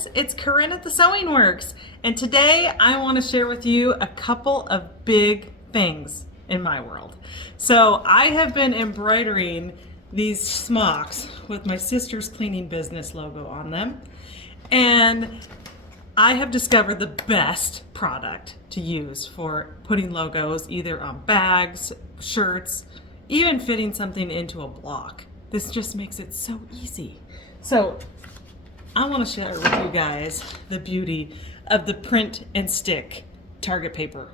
friends, it's Corrine at the Sewing Works, and today I want to share with you a couple of big things in my world. So I have been embroidering these smocks with my sister's cleaning business logo on them, and I have discovered the best product to use for putting logos either on bags, shirts, even fitting something into a block. This just makes it so easy. So I want to share with you guys the beauty of the print and stick target paper.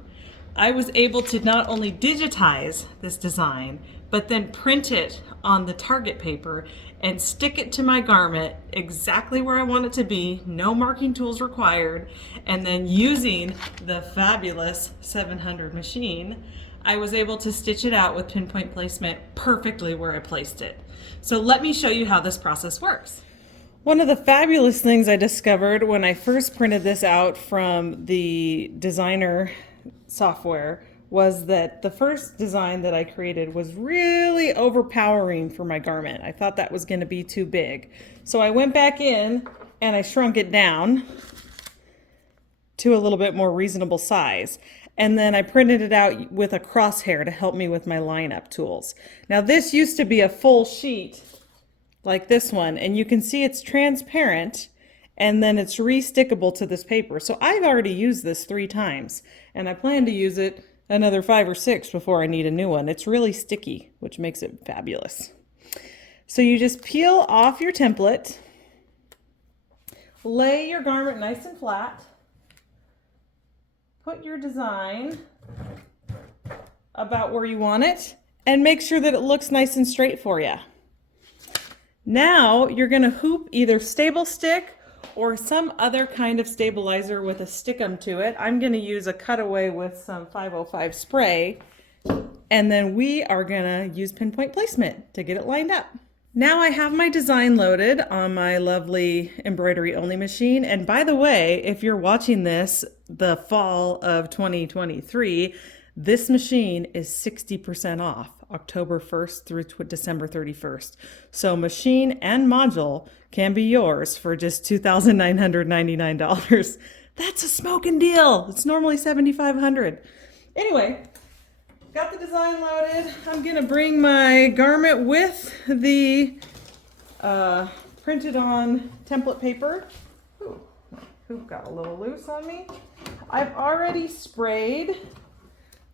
I was able to not only digitize this design, but then print it on the target paper and stick it to my garment exactly where I want it to be, no marking tools required, and then using the fabulous 700 machine, I was able to stitch it out with pinpoint placement perfectly where I placed it. So let me show you how this process works. One of the fabulous things I discovered when I first printed this out from the designer software was that the first design that I created was really overpowering for my garment. I thought that was going to be too big. So I went back in and I shrunk it down to a little bit more reasonable size. And then I printed it out with a crosshair to help me with my lineup tools. Now this used to be a full sheet like this one, and you can see it's transparent and then it's re-stickable to this paper. So I've already used this 3 times and I plan to use it another 5 or 6 before I need a new one. It's really sticky, which makes it fabulous. So you just peel off your template, lay your garment nice and flat, put your design about where you want it, and make sure that it looks nice and straight for you. Now you're going to hoop either stable stick or some other kind of stabilizer with a stickum to it. I'm going to use a cutaway with some 505 spray, and then we are going to use pinpoint placement to get it lined up. Now I have my design loaded on my lovely embroidery only machine. And by the way, if you're watching this the fall of 2023, this machine is 60% off October 1st through December 31st. So machine and module can be yours for just $2,999. That's a smoking deal. It's normally $7,500. Anyway, got the design loaded. I'm gonna bring my garment with the printed on template paper. Ooh, my hoop got a little loose on me. I've already sprayed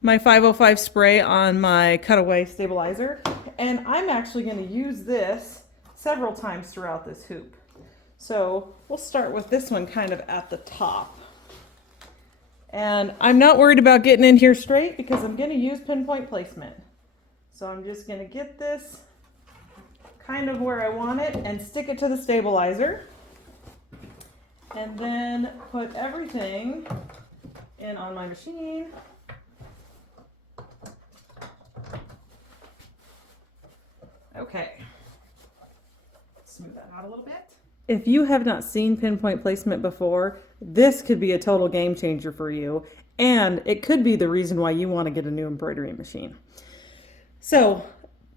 my 505 spray on my cutaway stabilizer, and I'm actually going to use this several times throughout this hoop. So we'll start with this one kind of at the top. And I'm not worried about getting in here straight because I'm going to use pinpoint placement. So I'm just going to get this kind of where I want it and stick it to the stabilizer. And then put everything in on my machine. Okay, smooth that out a little bit. If you have not seen pinpoint placement before, this could be a total game changer for you, and it could be the reason why you want to get a new embroidery machine. So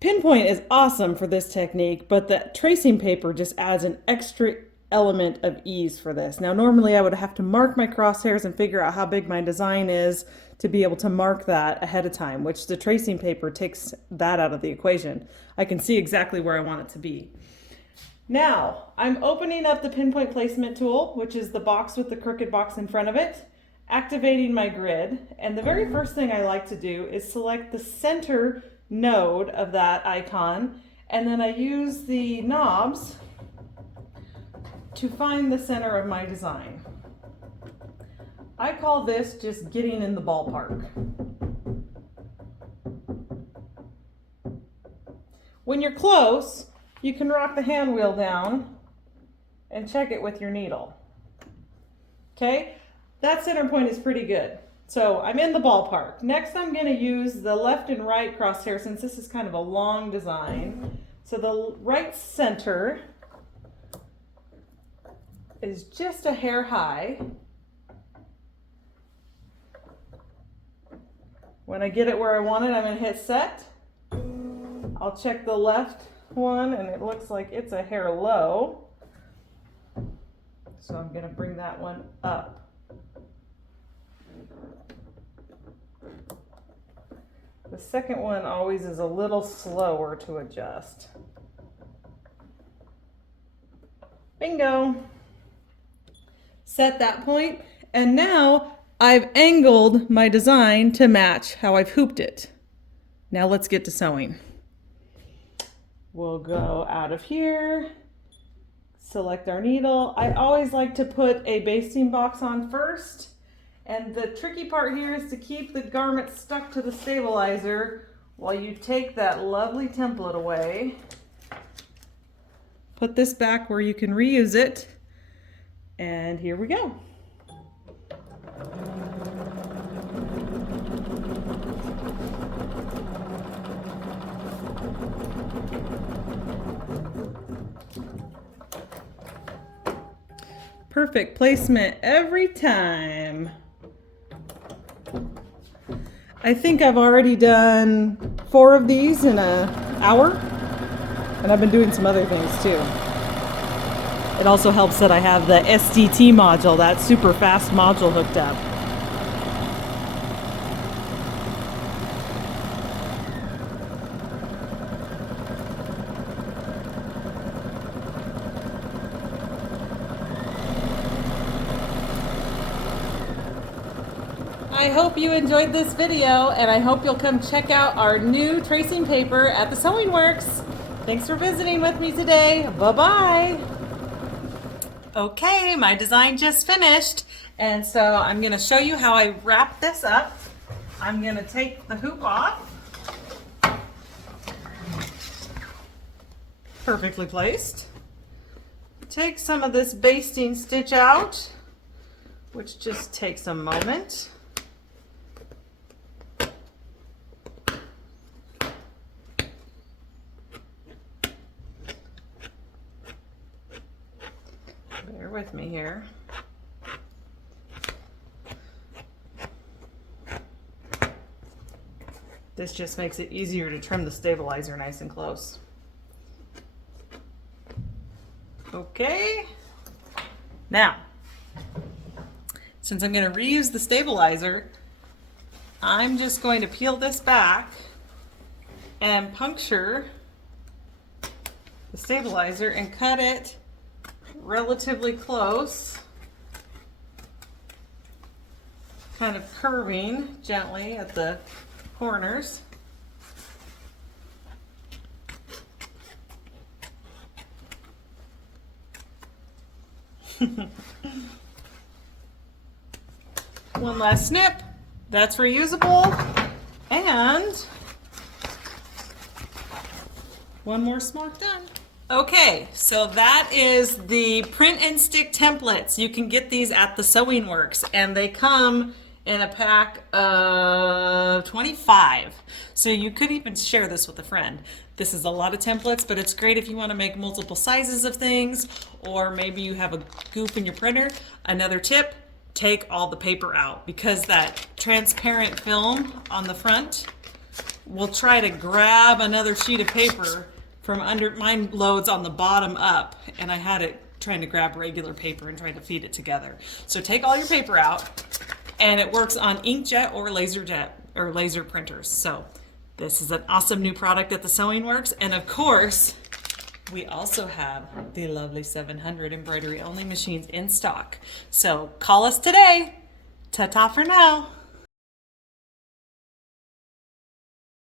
pinpoint is awesome for this technique, but the tracing paper just adds an extra element of ease for this. Now normally I would have to mark my crosshairs and figure out how big my design is to be able to mark that ahead of time, which the tracing paper takes that out of the equation. I can see exactly where I want it to be. Now I'm opening up the pinpoint placement tool, which is the box with the crooked box in front of it, activating my grid, and the very first thing I like to do is select the center node of that icon, and then I use the knobs to find the center of my design. I call this just getting in the ballpark. When you're close, you can rock the hand wheel down and check it with your needle. Okay, that center point is pretty good. So I'm in the ballpark. Next I'm going to use the left and right crosshair since this is kind of a long design. So the right center is just a hair high. When I get it where I want it, I'm going to hit set. I'll check the left one and it looks like it's a hair low. So I'm gonna bring that one up. The second one always is a little slower to adjust. Bingo. Set that point, and now I've angled my design to match how I've hooped it. Now let's get to sewing. We'll go out of here, select our needle. I always like to put a basting box on first, and the tricky part here is to keep the garment stuck to the stabilizer while you take that lovely template away. Put this back where you can reuse it, and here we go. Perfect placement every time. I think I've already done 4 of these in an hour, and I've been doing some other things too. It also helps that I have the SDT module, that super fast module hooked up. I hope you enjoyed this video, and I hope you'll come check out our new tracing paper at the Sewing Works. Thanks for visiting with me today. Bye-bye. Okay, my design just finished, and so I'm going to show you how I wrap this up. I'm going to take the hoop off. Perfectly placed. Take some of this basting stitch out, which just takes a moment. Bear with me here. This just makes it easier to trim the stabilizer nice and close. Okay. Now, since I'm going to reuse the stabilizer, I'm just going to peel this back and puncture the stabilizer and cut it relatively close, kind of curving gently at the corners. One last snip, that's reusable, and one more smock done. Okay, so that is the print and stick templates. You can get these at the Sewing Works, and they come in a pack of 25. So you could even share this with a friend. This is a lot of templates, but it's great if you want to make multiple sizes of things, or maybe you have a goof in your printer. Another tip, take all the paper out, because that transparent film on the front will try to grab another sheet of paper from under. Mine loads on the bottom up, and I had it trying to grab regular paper and trying to feed it together. So take all your paper out, and it works on inkjet or laser printers. So this is an awesome new product at the Sewing Works, and of course we also have the lovely 700 embroidery only machines in stock. So call us today. Ta-ta for now.